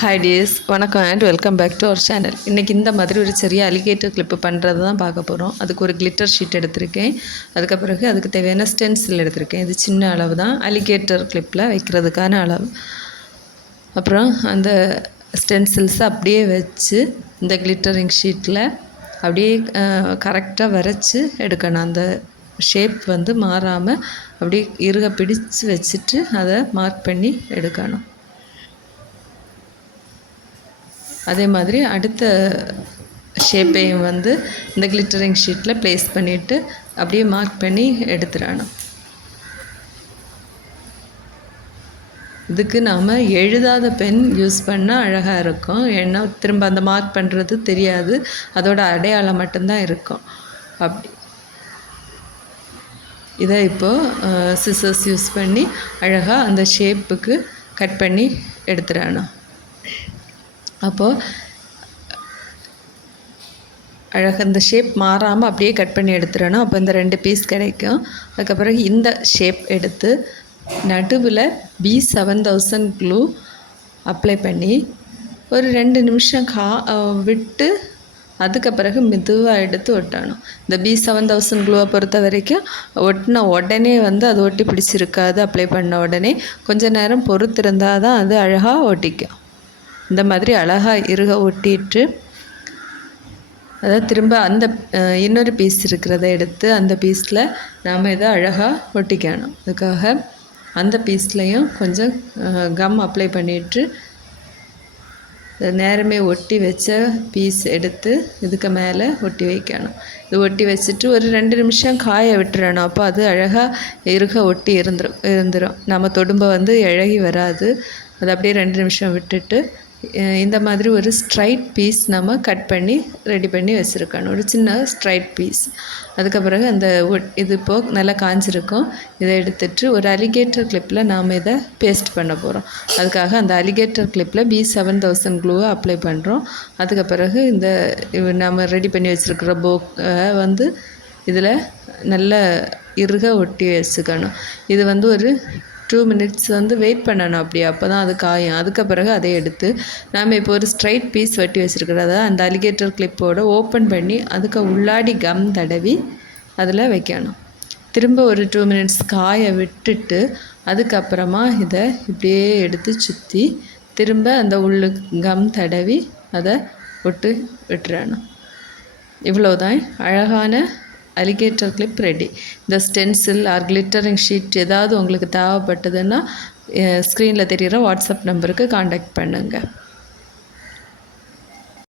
Hi dears, வணக்கம் and welcome back to our channel. இன்றைக்கி இந்த மாதிரி ஒரு சிறிய அலிகேட்டர் கிளிப்பு பண்ணுறது தான் பார்க்க போகிறோம். அதுக்கு ஒரு கிளிட்டர் ஷீட் எடுத்திருக்கேன். அதுக்கு பிறகு அதுக்கு தேவையான ஸ்டென்சில் எடுத்திருக்கேன். இது சின்ன அளவு தான், அலிகேட்டர் கிளிப்பில் வைக்கிறதுக்கான அளவு. அப்புறம் அந்த ஸ்டென்சில்ஸை அப்படியே வச்சு இந்த கிளிட்டரிங் ஷீட்டில் அப்படியே கரெக்டாக வரைச்சி எடுக்கணும். அந்த ஷேப் வந்து மாறாமல் அப்படியே இறுக பிடிச்சு வச்சுட்டு அதை மார்க் பண்ணி எடுக்கணும். அதே மாதிரி அடுத்த ஷேப்பையும் வந்து இந்த கிளிட்டரிங் ஷீட்டில் ப்ளேஸ் பண்ணிவிட்டு அப்படியே மார்க் பண்ணி எடுத்துடணும். இதுக்கு நாம் எழுதாத பென் யூஸ் பண்ணால் அழகாக இருக்கும். ஏன்னா திரும்ப அந்த மார்க் பண்ணுறது தெரியாது, அதோட அடையாளம் மட்டும்தான் இருக்கும். அப்படி இதை இப்போது சிசர்ஸ் யூஸ் பண்ணி அழகாக அந்த ஷேப்புக்கு கட் பண்ணி எடுத்துடணும். அப்போது அழகாக இந்த ஷேப் மாறாமல் அப்படியே கட் பண்ணி எடுத்துடணும். அப்போ இந்த 2 பீஸ் கிடைக்கும். அதுக்கப்புறம் இந்த ஷேப் எடுத்து நடுவில் B7000 க்ளூ அப்ளை பண்ணி ஒரு 2 நிமிஷம் விட்டு அதுக்கு பிறகு மெதுவாக எடுத்து ஒட்டணும். இந்த B7000 க்ளூவை பொறுத்த வரைக்கும் ஒட்டின உடனே வந்து அது ஒட்டி பிடிச்சிருக்காது. அப்ளை பண்ண உடனே கொஞ்சம் நேரம் பொறுத்திருந்தால் தான் அது அழகாக ஒட்டிக்கும். இந்த மாதிரி அழகாக இறுக ஒட்டிட்டு அதாவது திரும்ப அந்த இன்னொரு பீஸ் இருக்கிறத எடுத்து அந்த பீஸில் நாம் இதை அழகாக ஒட்டிக்கணும். அதுக்காக அந்த பீஸ்லையும் கொஞ்சம் கம் அப்ளை பண்ணிவிட்டு நேரமே ஒட்டி வச்ச பீஸ் எடுத்து இதுக்கு மேலே ஒட்டி வைக்கணும். இது ஒட்டி வச்சுட்டு ஒரு 2 நிமிஷம் காய விட்டுறணும். அப்போ அது அழகாக இறுக ஒட்டி இருந்துடும். நம்ம தொடும்ப வந்து இழகி வராது. அது அப்படியே 2 நிமிஷம் விட்டுட்டு இந்த மாதிரி ஒரு ஸ்ட்ரைட் பீஸ் நம்ம கட் பண்ணி ரெடி பண்ணி வச்சுருக்கணும். ஒரு சின்ன ஸ்ட்ரைட் பீஸ். அதுக்கு பிறகு அந்த இது இப்போது நல்லா காஞ்சிருக்கும். இதை எடுத்துட்டு ஒரு அலிகேட்டர் கிளிப்பில் நாம் இதை பேஸ்ட் பண்ண போகிறோம். அதுக்காக அந்த அலிகேட்டர் கிளிப்பில் B7000 க்ளூவை அப்ளை பண்ணுறோம். அதுக்கு பிறகு இந்த நம்ம ரெடி பண்ணி வச்சுருக்கிற போக்கை வந்து இதில் நல்ல இறுக ஒட்டி வச்சுக்கணும். இது வந்து ஒரு 2 மினிட்ஸ் வந்து வெயிட் பண்ணணும். அப்படியே அப்போ தான் அது காயும். அதுக்கு பிறகு அதை எடுத்து நாம் இப்போ ஒரு ஸ்ட்ரைட் பீஸ் வெட்டி வச்சுருக்கிறத அந்த அலிகேட்டர் கிளிப்போடு ஓப்பன் பண்ணி அதுக்கு உள்ளாடி கம் தடவி அதில் வைக்கணும். திரும்ப ஒரு 2 மினிட்ஸ் காய விட்டுட்டு அதுக்கப்புறமா இதை இப்படியே எடுத்து சுற்றி திரும்ப அந்த உள்ளு கம் தடவி அதை ஒட்டு விட்டுறணும். இவ்வளோதான் அழகான அலிகேட்டர் கிளிப் ரெடி. இந்த ஸ்டென்சில் ஆர் கிளிட்டரிங் ஷீட் ஏதாவது உங்களுக்கு தேவைப்பட்டதுன்னா ஸ்க்ரீனில் தெரிகிற வாட்ஸ்அப் நம்பருக்கு காண்டாக்ட் பண்ணுங்கள்.